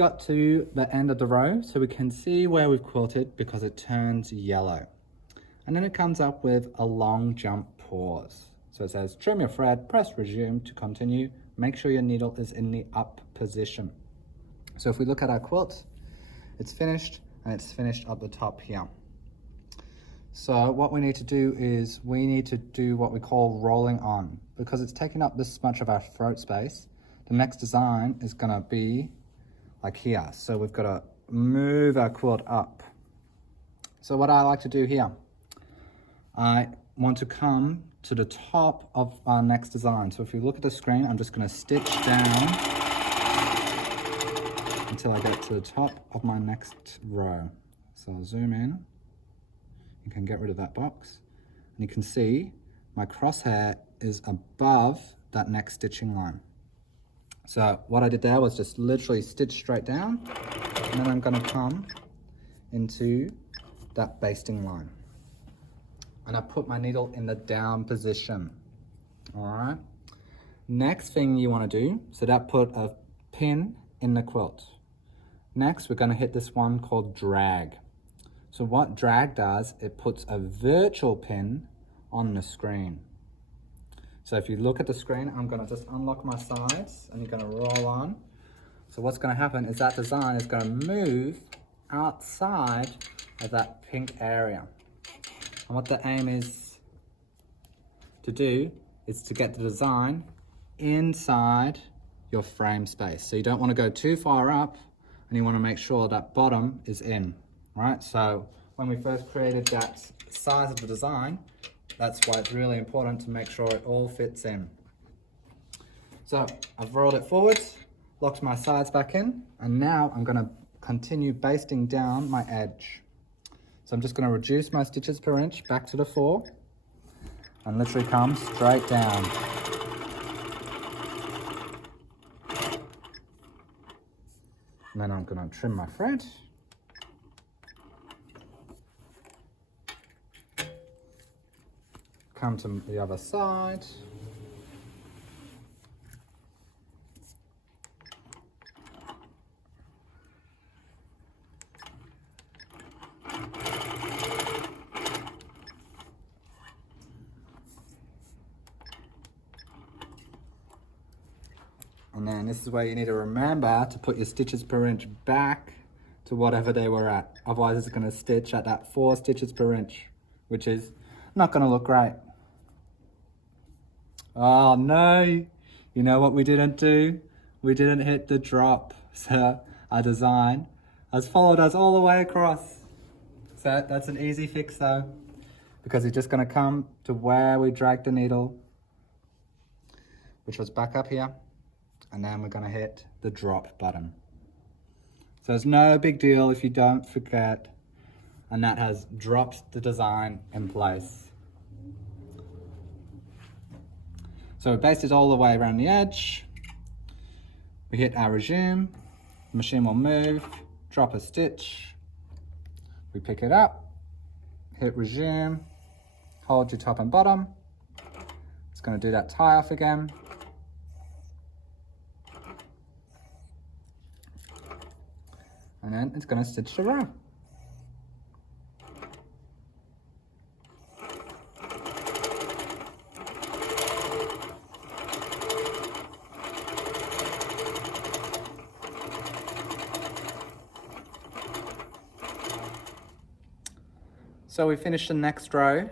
got to the end of the row, so we can see where we've quilted because it turns yellow. And then it comes up with a long jump pause. So it says, trim your thread, press resume to continue. Make sure your needle is in the up position. So if we look at our quilt, it's finished and it's finished up the top here. So what we need to do is we need to do what we call rolling on. Because it's taking up this much of our throat space, the next design is gonna be like here. So we've gotta move our quilt up. So what I like to do here, I want to come to the top of our next design. So if you look at the screen, I'm just gonna stitch down until I get to the top of my next row. So I'll zoom in. You can get rid of that box. And you can see my crosshair is above that next stitching line. So what I did there was just literally stitch straight down, and then I'm gonna come into that basting line. And I put my needle in the down position, all right? Next thing you wanna do, so that put a pin in the quilt. Next, we're gonna hit this one called drag. So what drag does, it puts a virtual pin on the screen. So if you look at the screen, I'm gonna just unlock my sides and you're gonna roll on. So what's gonna happen is that design is gonna move outside of that pink area. And what the aim is to do is to get the design inside your frame space. So you don't wanna go too far up and you wanna make sure that bottom is in, right? So when we first created that size of the design, that's why it's really important to make sure it all fits in. So I've rolled it forwards, locked my sides back in, and now I'm gonna continue basting down my edge. So I'm just gonna reduce my stitches per inch back to the 4 and literally come straight down. And then I'm gonna trim my thread. Come to the other side. And then this is where you need to remember to put your stitches per inch back to whatever they were at. Otherwise it's gonna stitch at that 4 stitches per inch, which is not gonna look great. Oh no, you know what we didn't do? We didn't hit the drop. So our design has followed us all the way across. So that's an easy fix though, because you're just gonna come to where we dragged the needle, which was back up here, and then we're gonna hit the drop button. So it's no big deal if you don't forget, and that has dropped the design in place. So we basted all the way around the edge. We hit our resume, the machine will move, drop a stitch. We pick it up, hit resume, hold your top and bottom. It's gonna do that tie off again. And then it's gonna stitch the row. So we finished the next row.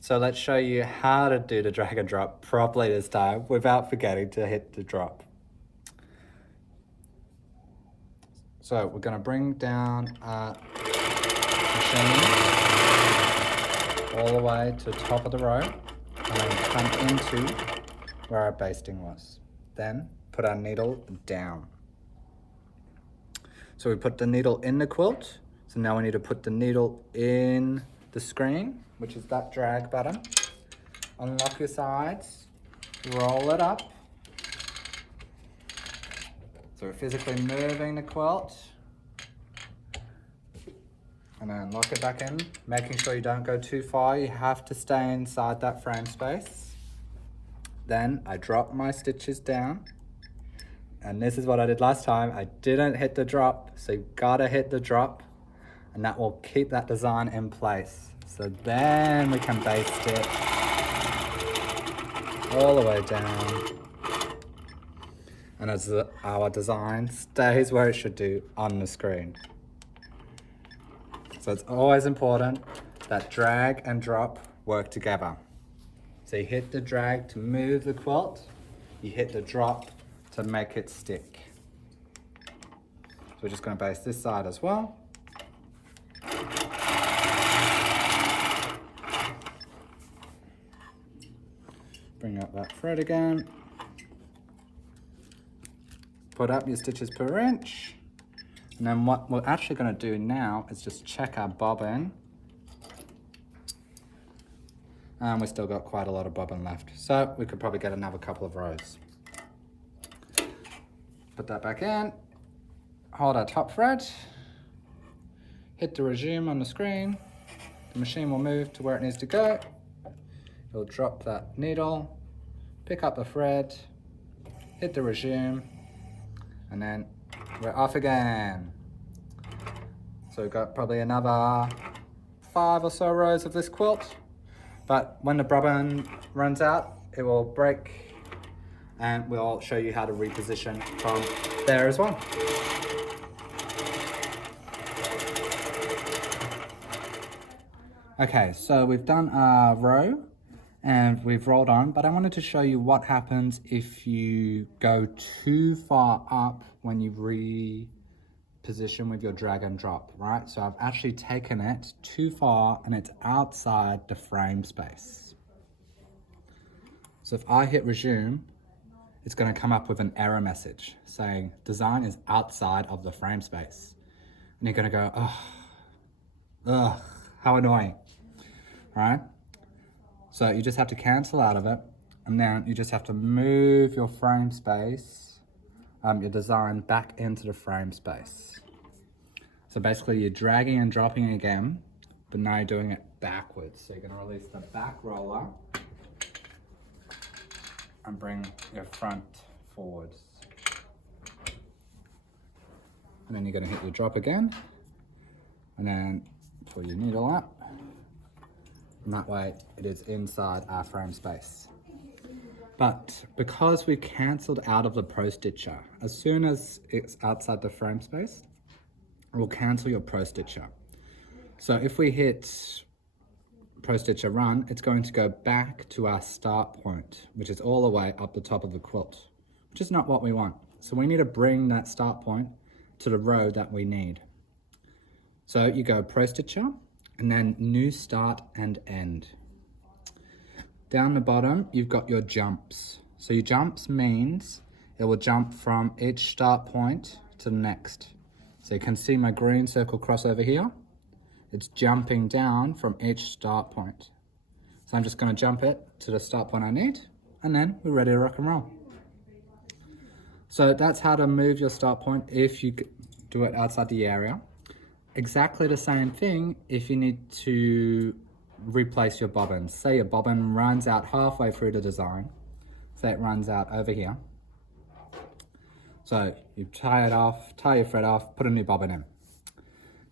So let's show you how to do the drag and drop properly this time without forgetting to hit the drop. So we're gonna bring down our machine all the way to the top of the row and then come into where our basting was. Then put our needle down. So we put the needle in the quilt. So now we need to put the needle in the screen, which is that drag button. Unlock your sides, roll it up. So we're physically moving the quilt. And then lock it back in, making sure you don't go too far. You have to stay inside that frame space. Then I drop my stitches down, And this is what I did last time. I didn't hit the drop, so you gotta hit the drop, and that will keep that design in place. So then we can baste it all the way down. And as our design stays where it should do on the screen. So it's always important that drag and drop work together. So you hit the drag to move the quilt, you hit the drop to make it stick. So we're just going to baste this side as well. Bring up that thread again. Put up your stitches per inch. And then what we're actually going to do now is just check our bobbin. And we've still got quite a lot of bobbin left. So we could probably get another couple of rows. Put that back in. Hold our top thread. Hit the resume on the screen. The machine will move to where it needs to go. It'll drop that needle, pick up the thread, hit the resume, and then we're off again. So we've got probably another 5 or so rows of this quilt. But when the bobbin runs out, it will break, and we'll show you how to reposition from there as well. Okay, so we've done our row and we've rolled on, but I wanted to show you what happens if you go too far up when you reposition with your drag and drop, right? So I've actually taken it too far and it's outside the frame space. So if I hit resume, it's going to come up with an error message saying design is outside of the frame space. And you're going to go, ugh, how annoying, right? So you just have to cancel out of it, and then you just have to move your frame space, your design back into the frame space. So basically you're dragging and dropping again, but now you're doing it backwards. So you're going to release the back roller and bring your front forwards. And then you're going to hit your drop again, and then pull your needle up. And that way it is inside our frame space. But because we cancelled out of the Pro-Stitcher, as soon as it's outside the frame space, it will cancel your Pro-Stitcher. So if we hit Pro-Stitcher run, it's going to go back to our start point, which is all the way up the top of the quilt, which is not what we want. So we need to bring that start point to the row that we need. So you go Pro-Stitcher, and then new start and end. Down the bottom, you've got your jumps. So your jumps means it will jump from each start point to the next. So you can see my green circle cross over here. It's jumping down from each start point. So I'm just going to jump it to the start point I need, and then we're ready to rock and roll. So that's how to move your start point if you do it outside the area. Exactly the same thing if you need to replace your bobbin. Say your bobbin runs out halfway through the design. Say it runs out over here. So you tie it off, tie your thread off, put a new bobbin in.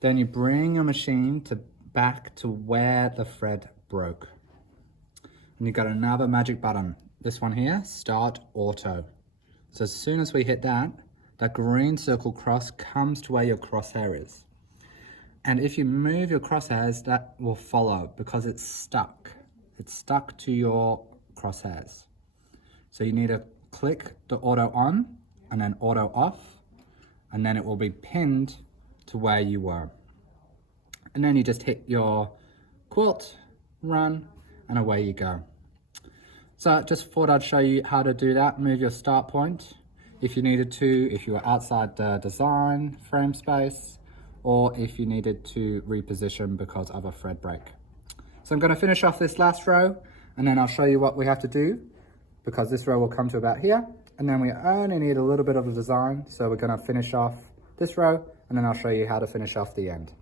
Then you bring your machine back to where the thread broke. And you've got another magic button. This one here, Start Auto. So as soon as we hit that, that green circle cross comes to where your crosshair is. And if you move your crosshairs, that will follow because it's stuck. It's stuck to your crosshairs. So you need to click the auto on and then auto off, and then it will be pinned to where you were. And then you just hit your quilt, run, and away you go. So I just thought I'd show you how to do that. Move your start point if you needed to, if you were outside the design frame space, or if you needed to reposition because of a thread break. So I'm going to finish off this last row, and then I'll show you what we have to do, because this row will come to about here, and then we only need a little bit of the design. So we're going to finish off this row, and then I'll show you how to finish off the end.